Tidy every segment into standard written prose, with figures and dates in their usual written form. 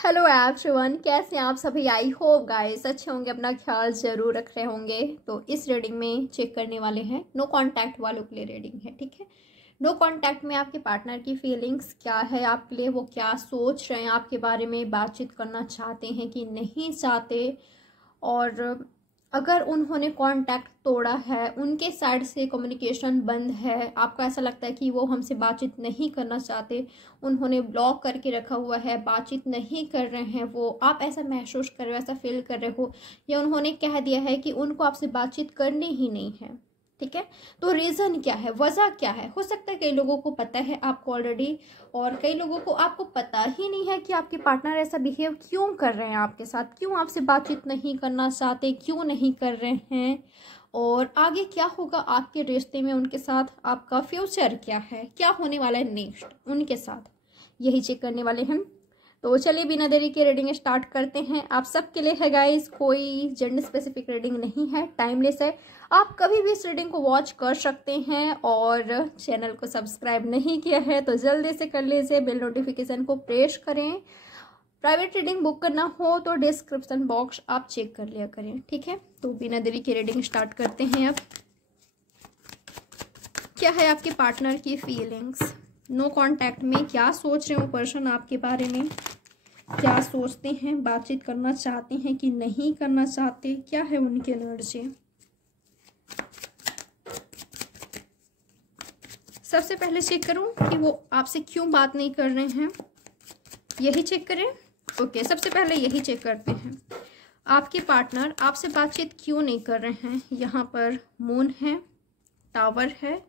Hello everyone, कैसे हैं आप सभी। आई होप गाइस अच्छे होंगे, अपना ख्याल जरूर रख रहे होंगे। तो इस रीडिंग में चेक करने वाले हैं नो कांटेक्ट वालों के लिए रीडिंग है, ठीक है। नो कांटेक्ट में आपके पार्टनर की फीलिंग्स क्या है आपके लिए, वो क्या सोच रहे हैं आपके बारे में, बातचीत करना चाहते हैं कि नहीं चाहते, और अगर उन्होंने कांटेक्ट तोड़ा है, उनके साइड से कम्युनिकेशन बंद है, आपको ऐसा लगता है कि वो हमसे बातचीत नहीं करना चाहते, उन्होंने ब्लॉक करके रखा हुआ है, बातचीत नहीं कर रहे हैं वो, आप ऐसा महसूस कर रहे हो, ऐसा फील कर रहे हो, या उन्होंने कह दिया है कि उनको आपसे बातचीत करनी ही नहीं है, ठीक है। तो रीज़न क्या है, वजह क्या है। हो सकता है कई लोगों को पता है आपको ऑलरेडी, और कई लोगों को आपको पता ही नहीं है कि आपके पार्टनर ऐसा बिहेव क्यों कर रहे हैं आपके साथ, क्यों आपसे बातचीत नहीं करना चाहते, क्यों नहीं कर रहे हैं, और आगे क्या होगा आपके रिश्ते में उनके साथ, आपका फ्यूचर क्या है, क्या होने वाला है नेक्स्ट उनके साथ, यही चेक करने वाले हैं। तो चलिए बिना देरी के रीडिंग स्टार्ट करते हैं। आप सबके लिए है गाइस, कोई जेंडर स्पेसिफिक रीडिंग नहीं है, टाइमलेस है। आप कभी भी इस रीडिंग को वॉच कर सकते हैं, और चैनल को सब्सक्राइब नहीं किया है तो जल्दी से कर लीजिए, बेल नोटिफिकेशन को प्रेस करें। प्राइवेट रीडिंग बुक करना हो तो डिस्क्रिप्शन बॉक्स आप चेक कर लिया करें, ठीक है। तो बिना देरी के रीडिंग स्टार्ट करते हैं। अब क्या है आपके पार्टनर की फीलिंग्स, नो कांटेक्ट में क्या सोच रहे हो पर्सन आपके बारे में, क्या सोचते हैं, बातचीत करना चाहते हैं कि नहीं करना चाहते, क्या है उनकी एनर्जी। सबसे पहले चेक करूं कि वो आपसे क्यों बात नहीं कर रहे हैं, यही चेक करें। ओके, सबसे पहले यही चेक करते हैं, आपके पार्टनर आपसे बातचीत क्यों नहीं कर रहे हैं। यहाँ पर मून है, टावर है,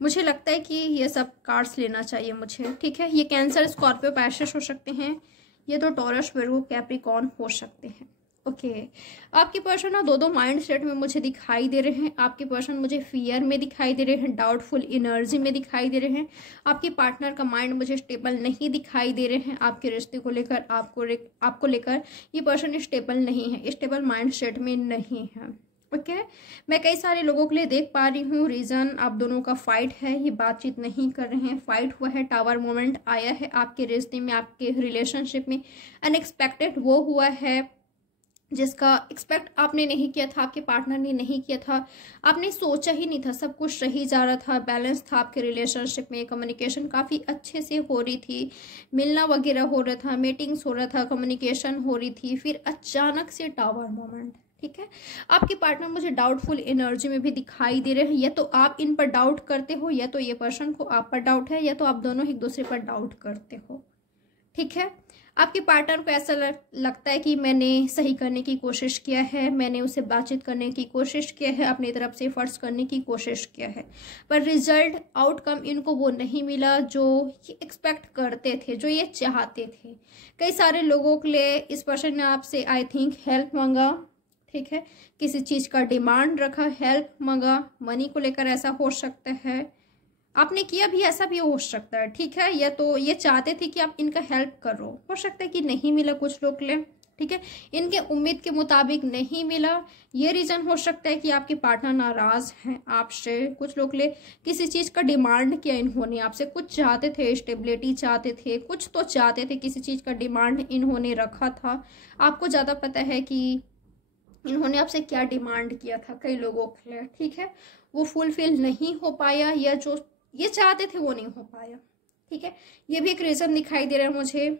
मुझे लगता है कि ये सब कार्ड्स लेना चाहिए मुझे, ठीक है। ये कैंसर, स्कॉर्पियो, पैशेस हो सकते हैं, ये तो टॉरस, वर्गो, कैप्रिकॉर्न हो सकते हैं। ओके, आपके पर्सन ना दो माइंड सेट में मुझे दिखाई दे रहे हैं। आपके पर्सन मुझे फियर में दिखाई दे रहे हैं, डाउटफुल एनर्जी में दिखाई दे रहे हैं। आपके पार्टनर का माइंड मुझे स्टेबल नहीं दिखाई दे रहे हैं। आपके रिश्ते को लेकर, आपको लेकर ये पर्सन स्टेबल नहीं है, स्टेबल माइंड सेट में नहीं है। ओके, मैं कई सारे लोगों के लिए देख पा रही हूँ रीज़न आप दोनों का फाइट है, ये बातचीत नहीं कर रहे हैं, फाइट हुआ है, टावर मोमेंट आया है आपके रिश्ते में, आपके रिलेशनशिप में। अनएक्सपेक्टेड वो हुआ है जिसका एक्सपेक्ट आपने नहीं किया था, आपके पार्टनर ने नहीं किया था, आपने सोचा ही नहीं था, सब कुछ सही जा रहा था, बैलेंस था आपके रिलेशनशिप में, कम्युनिकेशन काफ़ी अच्छे से हो रही थी, मिलना वगैरह हो रहा था, मीटिंग्स हो रहा था, कम्युनिकेशन हो रही थी, फिर अचानक से टावर मोमेंट, ठीक है। आपके पार्टनर मुझे डाउटफुल एनर्जी में भी दिखाई दे रहे हैं, या तो आप इन पर डाउट करते हो, या तो ये पर्सन को आप पर डाउट है, या तो आप दोनों एक दूसरे पर डाउट करते हो, ठीक है। आपके पार्टनर को ऐसा लगता है कि मैंने सही करने की कोशिश किया है, मैंने उसे बातचीत करने की कोशिश किया है, अपनी तरफ से एफर्ट्स करने की कोशिश किया है, पर रिजल्ट, आउटकम इनको वो नहीं मिला जो ये एक्सपेक्ट करते थे, जो ये चाहते थे। कई सारे लोगों के लिए इस पर्सन ने आपसे आई थिंक हेल्प मांगा, ठीक है, किसी चीज़ का डिमांड रखा, हेल्प मांगा, मनी को लेकर ऐसा हो सकता है, आपने किया भी, ऐसा भी हो सकता है, ठीक है। या तो ये चाहते थे कि आप इनका हेल्प करो, हो सकता है कि नहीं मिला कुछ लोग के लिए, ठीक है, इनके उम्मीद के मुताबिक नहीं मिला। ये रीज़न हो सकता है कि आपके पार्टनर नाराज़ हैं आपसे, कुछ लोग के लिए किसी चीज़ का डिमांड किया इन्होंने आपसे, कुछ चाहते थे, स्टेबिलिटी चाहते थे, कुछ तो चाहते थे, किसी चीज़ का डिमांड इन्होंने रखा था। आपको ज़्यादा पता है कि इन्होंने आपसे क्या डिमांड किया था कई लोगों के लिए, ठीक है, वो फुलफिल नहीं हो पाया, या जो ये चाहते थे वो नहीं हो पाया, ठीक है। ये भी एक रीज़न दिखाई दे रहा है मुझे।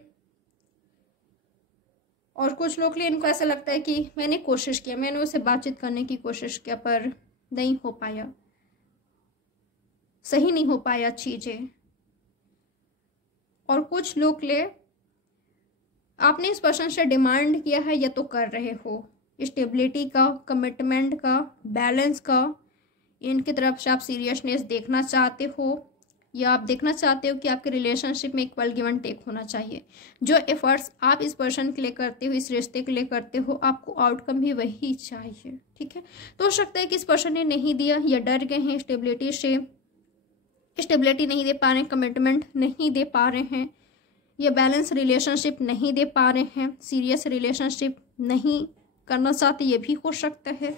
और कुछ लोग के लिए इनको ऐसा लगता है कि मैंने कोशिश किया, मैंने उसे बातचीत करने की कोशिश किया, पर नहीं हो पाया, सही नहीं हो पाया चीज़ें। और कुछ लोग के लिए आपने इस पर्सन से डिमांड किया है, या तो कर रहे हो, स्टेबिलिटी का, कमिटमेंट का, बैलेंस का, इनकी तरफ से आप सीरियसनेस देखना चाहते हो, या आप देखना चाहते हो कि आपके रिलेशनशिप में इक्वल गिव एंड टेक होना चाहिए। जो एफर्ट्स आप इस पर्सन के लिए करते हो, इस रिश्ते के लिए करते हो, आपको आउटकम भी वही चाहिए, ठीक है। तो हो सकता है कि इस पर्सन ने नहीं दिया, या डर गए हैं स्टेबिलिटी से, स्टेबिलिटी नहीं दे पा रहे हैं, कमिटमेंट नहीं दे पा रहे हैं, या बैलेंस रिलेशनशिप नहीं दे पा रहे हैं, सीरियस रिलेशनशिप नहीं करना चाहते, ये भी हो सकता है,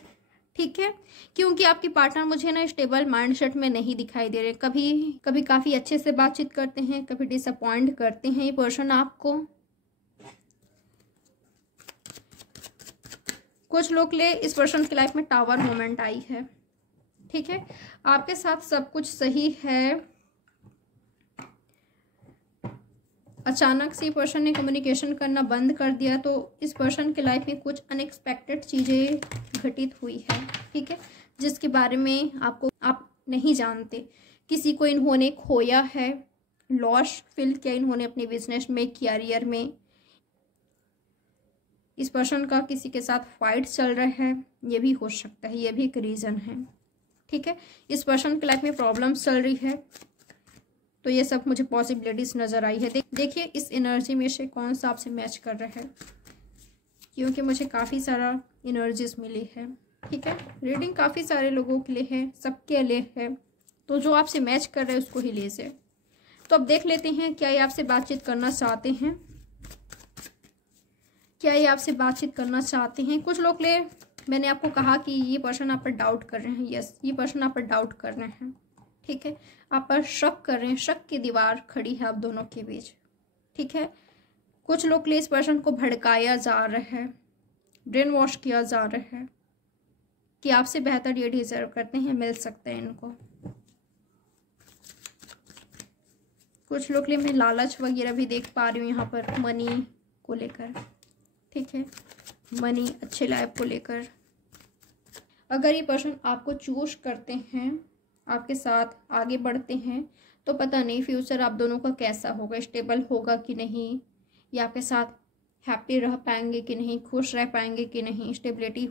ठीक है। क्योंकि आपके पार्टनर मुझे ना स्टेबल माइंडसेट में नहीं दिखाई दे रहे, कभी कभी काफ़ी अच्छे से बातचीत करते हैं, कभी डिसअपॉइंट करते हैं ये पर्सन आपको, कुछ लोग के लिए इस पर्सन की लाइफ में टावर मोमेंट आई है, ठीक है। आपके साथ सब कुछ सही है, अचानक से पर्सन ने कम्युनिकेशन करना बंद कर दिया, तो इस पर्सन के लाइफ में कुछ अनएक्सपेक्टेड चीज़ें घटित हुई है, ठीक है, जिसके बारे में आप नहीं जानते। किसी को इन्होंने खोया है, लॉस फील किया इन्होंने अपने बिजनेस में, कैरियर में। इस पर्सन का किसी के साथ फाइट चल रहा है, ये भी हो सकता है, ये भी एक रीज़न है, ठीक है। इस पर्सन की लाइफ में प्रॉब्लम्स चल रही है, तो ये सब मुझे पॉसिबिलिटीज नज़र आई है। देखिए इस एनर्जी में से कौन सा आपसे मैच कर रहा है, क्योंकि मुझे काफ़ी सारा एनर्जीज मिली है, ठीक है। रीडिंग काफ़ी सारे लोगों के लिए है, सबके लिए है, तो जो आपसे मैच कर रहे हैं उसको ही लीजिए। तो अब देख लेते हैं क्या ये आपसे बातचीत करना चाहते हैं, क्या ये आपसे बातचीत करना चाहते हैं। कुछ लोग ले मैंने आपको कहा कि ये पर्सन आप पर डाउट कर रहे हैं, यस ये पर्सन आप पर डाउट कर रहे हैं, ठीक है, आप पर शक कर रहे हैं, शक की दीवार खड़ी है आप दोनों के बीच, ठीक है। कुछ लोग ले इस पर्सन को भड़काया जा रहा है, ब्रेन वॉश किया जा रहा है कि आपसे बेहतर ये डिजर्व करते हैं, मिल सकते हैं इनको। कुछ लोग लिए मैं लालच वगैरह भी देख पा रही हूँ यहाँ पर, मनी को लेकर, ठीक है, मनी अच्छे लाइफ को लेकर। अगर ये पर्सन आपको चूज करते हैं, आपके साथ आगे बढ़ते हैं, तो पता नहीं फ्यूचर आप दोनों का कैसा होगा, स्टेबल होगा कि नहीं, या आपके साथ हैप्पी रह पाएंगे कि नहीं, खुश रह पाएंगे कि नहीं, स्टेबिलिटी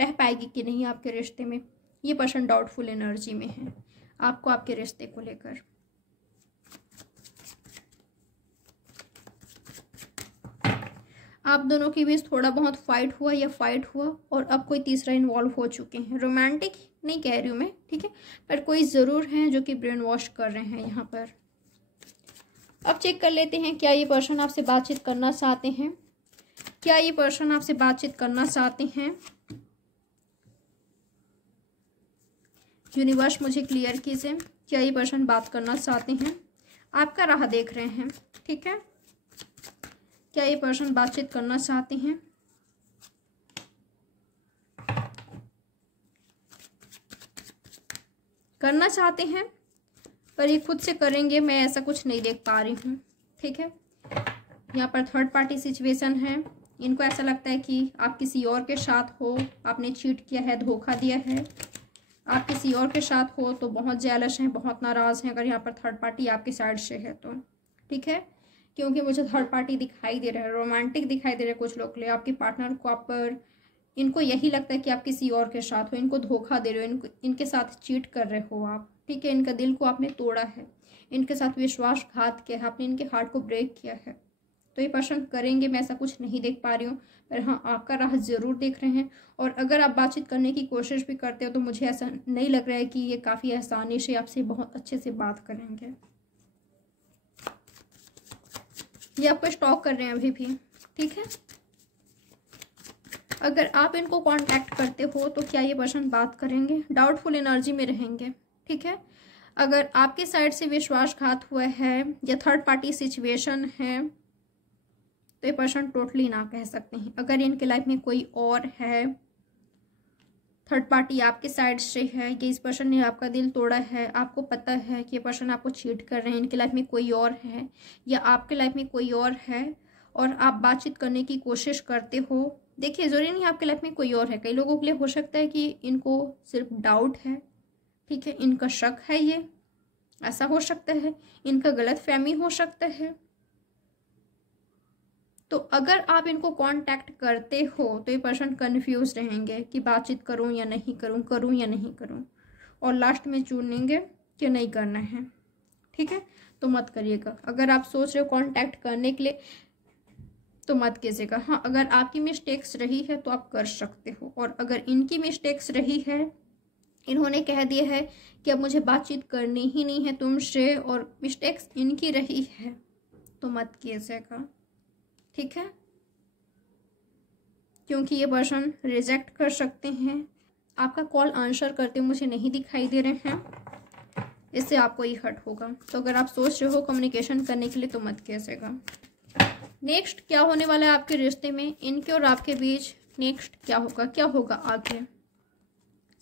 रह पाएगी कि नहीं आपके रिश्ते में। ये पर्सन डाउटफुल एनर्जी में है आपको आपके रिश्ते को लेकर। आप दोनों के बीच थोड़ा बहुत फाइट हुआ या फाइट हुआ और अब कोई तीसरा इन्वॉल्व हो चुके हैं। रोमांटिक नहीं कह रही हूँ मैं, ठीक है, पर कोई ज़रूर है जो कि ब्रेन वॉश कर रहे हैं यहाँ पर। अब चेक कर लेते हैं क्या ये पर्सन आपसे बातचीत करना चाहते हैं, क्या ये पर्सन आपसे बातचीत करना चाहते हैं। यूनिवर्स मुझे क्लियर कीजिए, क्या ये पर्सन बात करना चाहते हैं, आपका राह देख रहे हैं, ठीक है। क्या ये पर्सन बातचीत करना चाहते हैं, करना चाहते हैं, पर ये खुद से करेंगे मैं ऐसा कुछ नहीं देख पा रही हूँ, ठीक है। यहाँ पर थर्ड पार्टी सिचुएशन है, इनको ऐसा लगता है कि आप किसी और के साथ हो, आपने चीट किया है, धोखा दिया है, आप किसी और के साथ हो तो बहुत जेलस हैं, बहुत नाराज़ हैं अगर यहाँ पर थर्ड पार्टी आपकी साइड से है तो, ठीक है, क्योंकि मुझे थर्ड पार्टी दिखाई दे रहा है, रोमांटिक दिखाई दे रहा है। कुछ लोग के लिए आपके पार्टनर को आप पर इनको यही लगता है कि आप किसी और के साथ हो, इनको धोखा दे रहे हो, इनके साथ चीट कर रहे हो आप, ठीक है, इनका दिल को आपने तोड़ा है, इनके साथ विश्वासघात किया है, आपने इनके हार्ट को ब्रेक किया है। तो ये पर्सन करेंगे मैं ऐसा कुछ नहीं देख पा रही हूँ, पर हाँ आपका राह ज़रूर देख रहे हैं। और अगर आप बातचीत करने की कोशिश भी करते हो तो मुझे ऐसा नहीं लग रहा है कि ये काफ़ी आसानी से आपसे बहुत अच्छे से बात करेंगे। ये आपको स्टॉक कर रहे हैं अभी भी, ठीक है। अगर आप इनको कांटेक्ट करते हो तो क्या ये पर्सन बात करेंगे, डाउटफुल एनर्जी में रहेंगे, ठीक है। अगर आपके साइड से विश्वासघात हुआ है या थर्ड पार्टी सिचुएशन है तो ये पर्सन टोटली ना कह सकते हैं। अगर इनके लाइफ में कोई और है, थर्ड पार्टी आपके साइड से है, ये इस पर्सन ने आपका दिल तोड़ा है, आपको पता है कि ये पर्सन आपको चीट कर रहे हैं, इनके लाइफ में कोई और है या आपके लाइफ में कोई और है और आप बातचीत करने की कोशिश करते हो। देखिए ज़रूरी नहीं आपके लाइफ में कोई और है, कई लोगों के लिए हो सकता है कि इनको सिर्फ डाउट है, ठीक है, इनका शक है, ये ऐसा हो सकता है, इनका गलत फहमी हो सकता है। तो अगर आप इनको कांटेक्ट करते हो तो ये पर्सन कंफ्यूज रहेंगे कि बातचीत करूं या नहीं करूं, करूं या नहीं करूं, और लास्ट में चुनेंगे कि नहीं करना है, ठीक है। तो मत करिएगा। अगर आप सोच रहे हो कांटेक्ट करने के लिए तो मत कीजिएगा। हाँ अगर आपकी मिस्टेक्स रही है तो आप कर सकते हो, और अगर इनकी मिस्टेक्स रही है, इन्होंने कह दिया है कि अब मुझे बातचीत करनी ही नहीं है तुमसे और मिस्टेक्स इनकी रही है, तो मत कीजिएगा, ठीक है, क्योंकि ये पर्सन रिजेक्ट कर सकते हैं। आपका कॉल आंसर करते मुझे नहीं दिखाई दे रहे हैं, इससे आपको ही हर्ट होगा। तो अगर आप सोच रहे हो कम्युनिकेशन करने के लिए तो मत कीजिएगा। नेक्स्ट क्या होने वाला है आपके रिश्ते में, इनके और आपके बीच नेक्स्ट क्या होगा, क्या होगा आगे।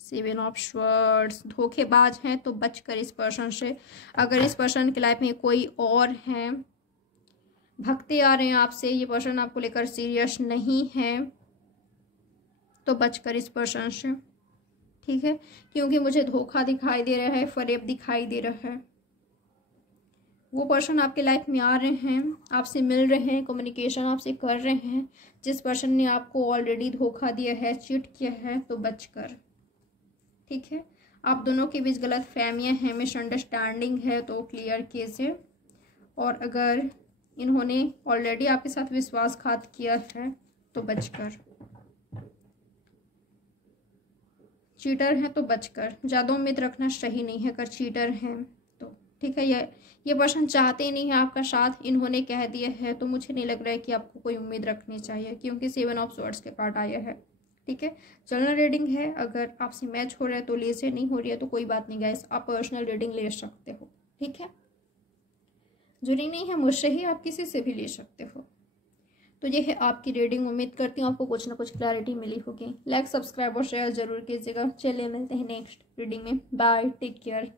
7 ऑफ स्वॉर्ड्स, धोखेबाज हैं तो बचकर इस पर्सन से। अगर इस पर्सन की लाइफ में कोई और है, भगते आ रहे हैं आपसे, ये पर्सन आपको लेकर सीरियस नहीं है, तो बचकर इस पर्सन से, ठीक है। क्योंकि मुझे धोखा दिखाई दे रहा है, फरेब दिखाई दे रहा है। वो पर्सन आपके लाइफ में आ रहे हैं, आपसे मिल रहे हैं, कम्युनिकेशन आपसे कर रहे हैं। जिस पर्सन ने आपको ऑलरेडी धोखा दिया है, चीट किया है, तो बचकर, ठीक है। आप दोनों के बीच गलत फहमियाँ हैं, मिसअंडरस्टैंडिंग है, तो क्लियर केस है। और अगर इन्होंने ऑलरेडी आपके साथ विश्वासघात किया है, तो बचकर, चीटर हैं तो बचकर। ज़्यादा उम्मीद रखना सही नहीं है अगर चीटर हैं तो, ठीक है। ये पर्सन चाहते ही नहीं है आपका साथ, इन्होंने कह दिया है, तो मुझे नहीं लग रहा है कि आपको कोई उम्मीद रखनी चाहिए, क्योंकि 7 ऑफ स्वॉर्ड्स के कार्ड आया है, ठीक है। जनरल रीडिंग है, अगर आपसे मैच हो रहा है तो ले से, नहीं हो रही है तो कोई बात नहीं गाइस, आप पर्सनल रीडिंग ले सकते हो, ठीक है। जरूरी नहीं है मुझसे ही, आप किसी से भी ले सकते हो। तो ये है आपकी रीडिंग। उम्मीद करती हूँ आपको कुछ ना कुछ क्लैरिटी मिली होगी। लाइक, सब्सक्राइब और शेयर जरूर कीजिएगा। चलिए मिलते हैं नेक्स्ट रीडिंग में। Bye, take care.